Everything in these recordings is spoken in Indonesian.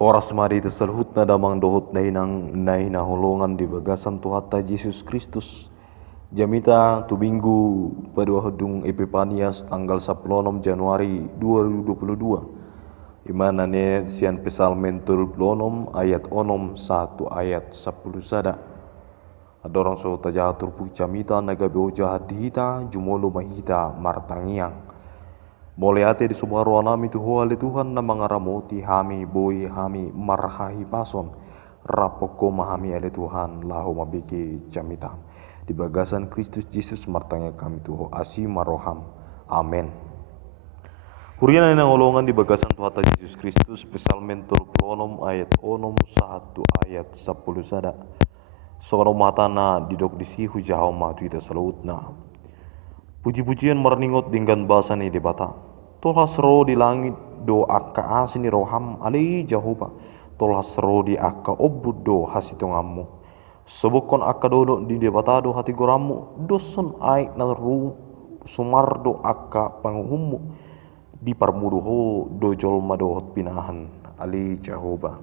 Horas mari terselhut na damang dohot na inang na holongan di bagasan Tuhata Yesus Kristus. Jamita tu minggu pada hadung Epifanias tanggal 16 Januari 2022. Imana ne sian pesalmen 26 ayat 6 1 ayat 10 sada. Adorang so tajatur pu jamita naga beoja hadita jumolo mahita martangiang. Boleh ate di semua ruang nami tu hoale Tuhan na mangaramoti hami boy hami marhahi pason rapoko mahami ale Tuhan lahu mabiki jamita di bagasan Kristus Yesus martanya kami tuho asi maroham amen. Hurian na holongan di bagasan Tuhata Yesus Kristus pesalmen 26 ayat 6 1 ayat 10 sada. Seorang matana didok disi hujau matu ita salutna. Puji-pujian marningot dengan bahasa ni debata. Tolhas ro di langit do akka asini roham ali Jehovah. Tolhas ro di akka obud do hasitongamu. Sebukon akka dodo di debata do hati goramu. Doson aik na ru sumar do akka panguhumu. Di parmuduho do jolma do hot pinahan ali Jehovah.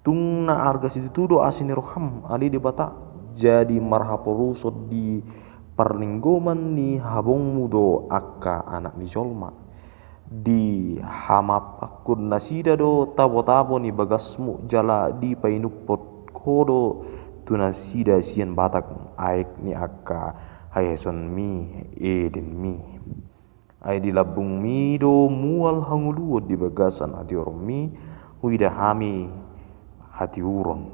Tung na arga situ do asini roham ali debata. Jadi marhaporusot di perlinggoman ni habong mudo akka anak ni jolma di hamapakun nasida do tabo-tabo ni bagasmu jala di painupot kodo tu nasida sian batak aik ni akka hayeson mi eden mi ay di labung mi do mual hanguluot di bagasan hati orang mi huida hami hati uron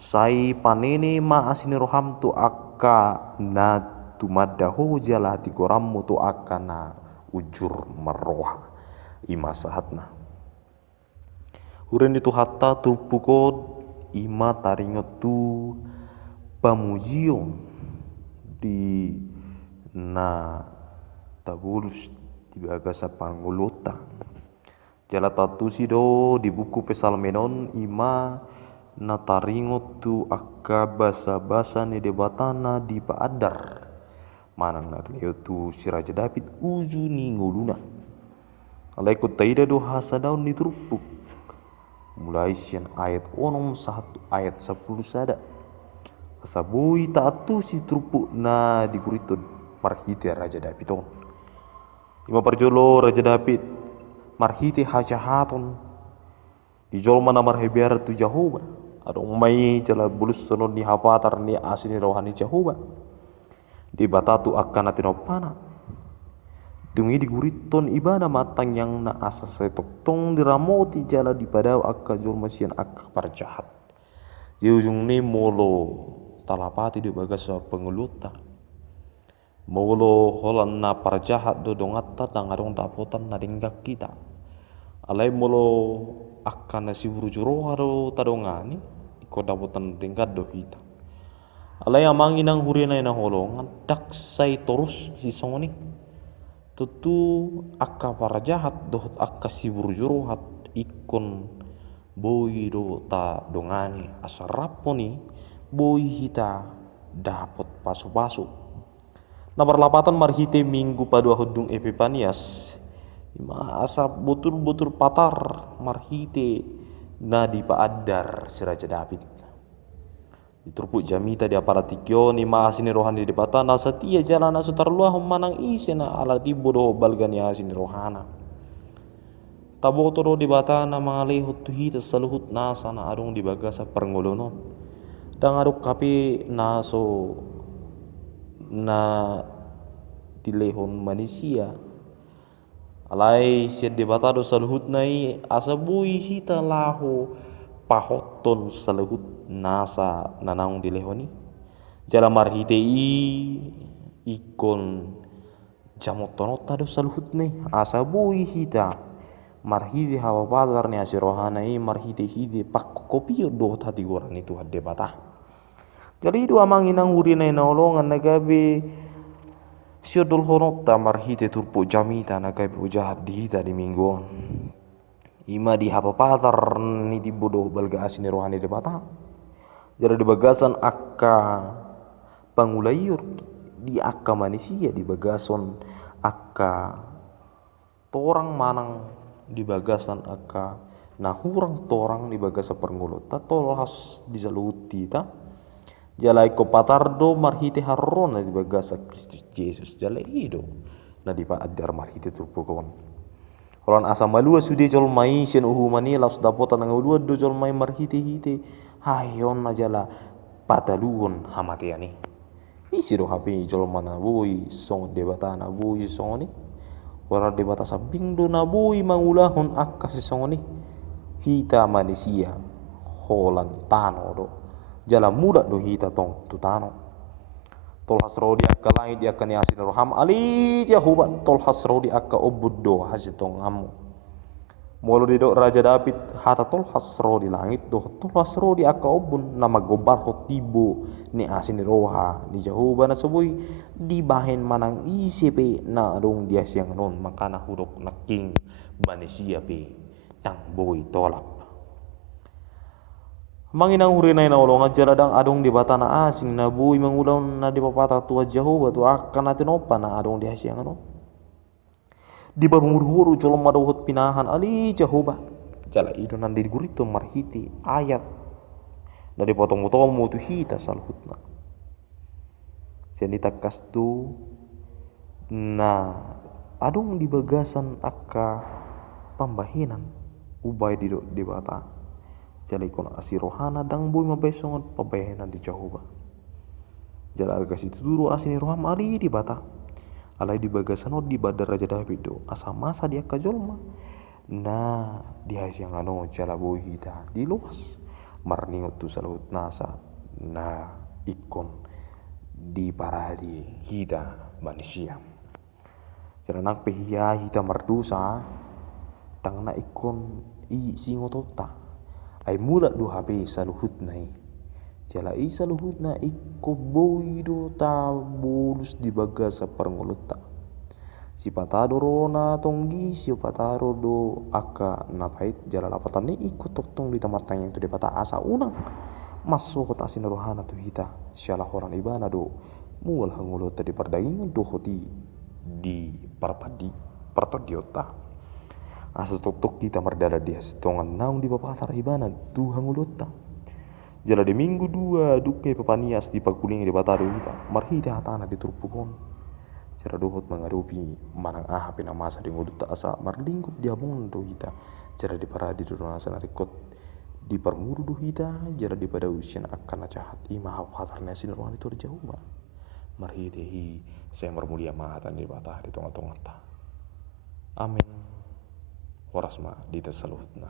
sai panene ma asini roham tu akka na tumadaho jala hati korammu tu akana ujur maroha ima sahatna. Huren itu hatta turpukod ima taringot tu pamujion di na tabulus di bagasa pangulota. Jala tatusido di buku pesalmenon ima na taringot tu akka basa-basa ni debatana di paadar. Manang narleo tu si Raja David uju ni ngoluna. Alai ko taida do hasa daun ni trupuk. Mulai sian ayat 1 ayat 10 sada. Sabui taatu si trupuk na diguriton marhite Raja David on. Ima parjolo Raja David marhite hajahaton. Dijolma na marhebiar tu Jehovah. Adong mai jala bulus sonon ni hafatar ni asini rohani Jehovah. Di batatu akan atinopana dungi diguriton ibana matang yang na asa setotong diramoti jala di padau akka jolmasian akka parjahat di ujung ni molo talapati di bagas pengeluta molo holan na parjahat dodongatta tangadong dapotan na dinggak kita alai molo akan nasi burujuro haro tadongani iko dapotan dingkat do kita alay amangin ang hurina na holongan daksay torus si songoni tutu akka para jahat dohot akka si burjurohat ikon boy do ta dongani asaraponi boy hita dapot pasu-pasu na berlapatan marhite minggu padua hudung Epifanias ima asa butur-butur patar marhite na di paadar si Raja David diturpuk jamita di aparatikyo ni maasini rohani di batana setia jalana sutarluah manang isena ala tibodo balgani asini rohana taboto di batana mangalihut tuhita saluhut nasana adung di bagasa perngolonon dang aduk kape naso na tilehon manusia alai siat di batado saluhut nai asabui hita lahu pahoton saluhut nasa nanang dilehoni jala marhite ikon jamotonota do saluhut ne asabui hita marhite hawa badar ne asirohana marhite hide pakko kopio do tati goran itu hadde bata jadi itu amangin ang urina na olongan nagabe siodol honota marhite turpo jamita nagabe ujahat dihita di mingguon ima di hapapatar ni di bodoh balga asini rohani de bata jadi di bagasan akka pangulayur di akka manusia di bagason akka torang manang di bagasan akka Nah hurang torang di baga saperngolo ta tolhas disaluti ta. Jalai ko patardo marhite harrona di baga sa Kristus Yesus jalai ido. Na di pa adar marhite turpukon. Holan asa malua sude jol mai sen uhu mani las dapota nang ulua do jol mai marhite hite. Hayon na jala pataluon hamatiani. Isi do hape jol mana boy song debatana boy song ni. Wala debata sabing do na boy mangulahon akka si song ni. Hita manusia holan tano do. Jala muda do hita tong tutano. Tol hasro di akka langit di akka ni asin roham ali jahubat tol hasro di akka obuddo hasitong amu. Molo di do Raja David hata tol hasro di langit do tol hasro di akka obun nama gobar tibo ni asin roha di jahuba na saboy di bahen manang isipe na dong dia siang non makana hudok na king manusia pe tang boy tolap. Manginang hurinay na ulong at jaladang adong di bata na asing na buhay mangulaw na di papata tuwa Jehovah tu akan natin opa na adong di hasyang ano. Di ba murhuru colong madawot pinahan ali Jehovah. Jala ido nandi gurito marhiti ayat na di potong-potong mo tu hita salhut na. Senita kastu na adong di bagasan akka pambahinan ubay di bata. Jala ikon asirohana dang boy mabesongot pabayanan di Jehovah. Jala arga situ dulu asini roham ali di bata. Alai di bagasan di badar Raja David do asa masa dia kajolma. Nah di hasyang ano jala boy hita di luas. Marningot tu salut nasa. Nah ikon di paradi hita manusia. Jala nang pehia hita merdusa. Tang na ikon i singotota. Ay mula do hape saluhut na jala saluhut na iko boy do ta bolus di baga sa parngolota. Si patado rona tonggi si pataro do aka napait jala lapatan ni iko toktong di tempat yang tu di pata asa unang masuk kota sinarohana tu hita syala horan ibana do mual hangolota di perdagingan do hoti di partadiota. Asa tok kita merdada dia setongan naung di papatar ibana tu hangulota. Jala di minggu dua duke papanias di paguling di batado hita marhita hatana di turpukon. Jala dohot mengarupi manang aha pina masa di ngulota asa marlingkup di abong do hita. Jala di paradi do nasa narikot di permuru do hita jala di pada usian akan nacahat ima hapatarnya sinruan itu Jehovah. Marhitehi saya mermulia mahatan di batah di tengah-tengah ta. Amin. Korasma di tesaluhutna.